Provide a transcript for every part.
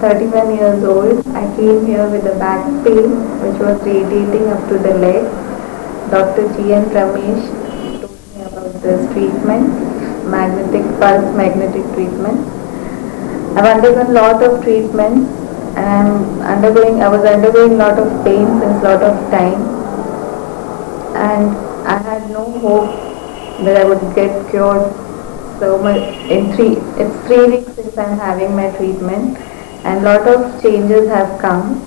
31 years old. I came here with a back pain which was radiating up to the leg. Dr. G.N. Ramesh told me about this treatment, magnetic treatment. I've undergone a lot of treatments and I was undergoing a lot of pain since a lot of time, and I had no hope that I would get cured. So it's 3 weeks since I'm having my treatment, and lot of changes have come.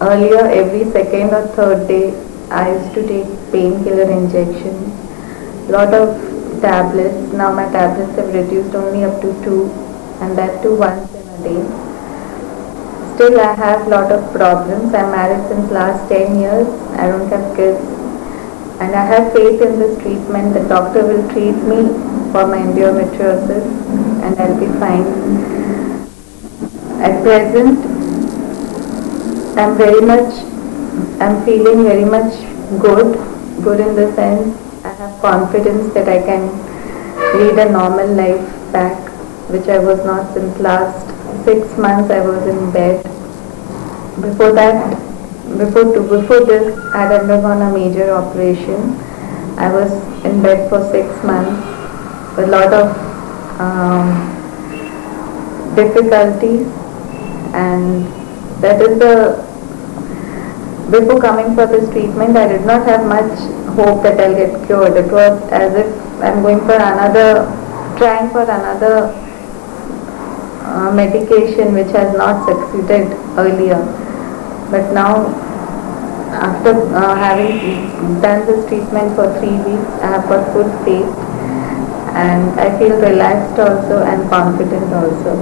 Earlier, every second or third day, I used to take painkiller injections, lot of tablets. Now my tablets have reduced only up to 2, and that too once in a day. Still, I have lot of problems. I'm married since last 10 years. I don't have kids, and I have faith in this treatment. The doctor will treat me for my endometriosis, and I'll be fine. At present, I'm feeling very much good in the sense I have confidence that I can lead a normal life back, which I was not since last 6 months. I was in bed. Before that, before this, I had undergone a major operation. I was in bed for 6 months with a lot of difficulties, and that is the before coming for this treatment, I did not have much hope that I'll get cured. It was as if I'm trying for another medication which has not succeeded earlier. But now, after having done this treatment for 3 weeks, I have got full faith, and I feel relaxed also and confident also.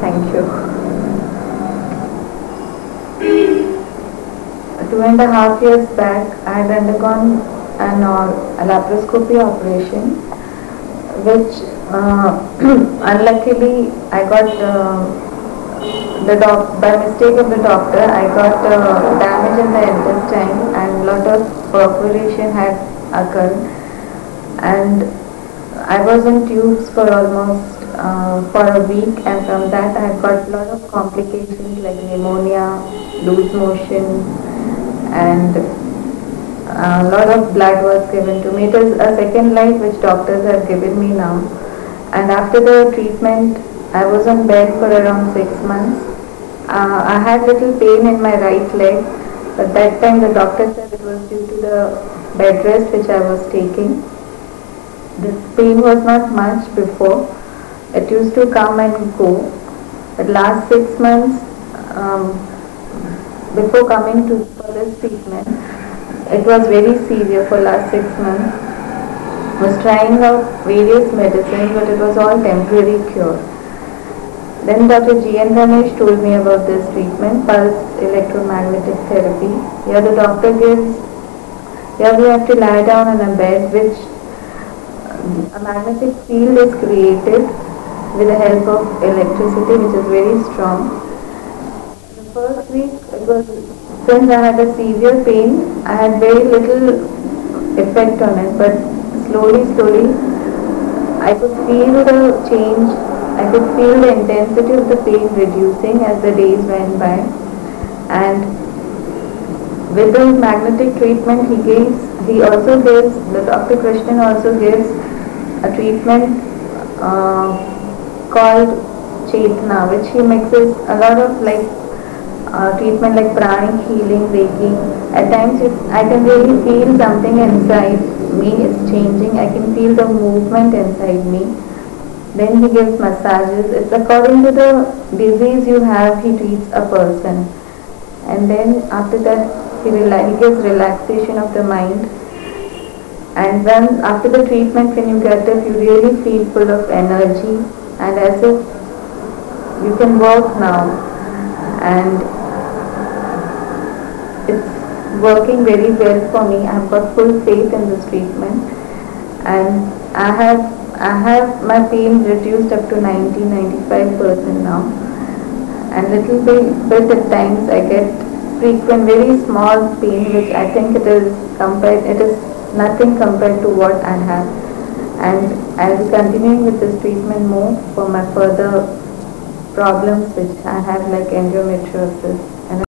Thank you. 2.5 years back, I had undergone a laparoscopy operation, which unluckily I got by mistake of the doctor, I got damage in the intestine, and lot of perforation had occurred, and I was in tubes for almost for a week, and from that I got a lot of complications like pneumonia, loose motion, and a lot of blood was given to me. It is a second life which doctors have given me now. And after the treatment, I was on bed for around 6 months. I had little pain in my right leg, but that time the doctor said it was due to the bed rest which I was taking. The pain was not much before. It used to come and go. But last 6 months, before coming for this treatment, it was very severe for last 6 months. I was trying out various medicines, but it was all temporary cure. Then Dr. G.N. Ramesh told me about this treatment, pulse electromagnetic therapy. Here we have to lie down on a bed, which a magnetic field is created with the help of electricity, which is very strong. The first week, since I had a severe pain, I had very little effect on it, but slowly, I could feel the change. I could feel the intensity of the pain reducing as the days went by. And with the magnetic treatment he also gives, the Dr. Krishnan also gives a treatment called Chetna, which he mixes a lot of treatment like pranic healing, Reiki. At times I can really feel something inside me is changing. I can feel the movement inside me. Then he gives massages. It's according to the disease you have, he treats a person. And then after that, he gives relaxation of the mind. And then after the treatment, when you get it, you really feel full of energy, and as if you can work now. And it's working very well for me. I've got full faith in this treatment, and I have my pain reduced up to 90-95% now, and little bit at times I get frequent, very small pain, which I think it is nothing compared to what I have, and I'll be continuing with this treatment more for my further problems which I have like endometriosis and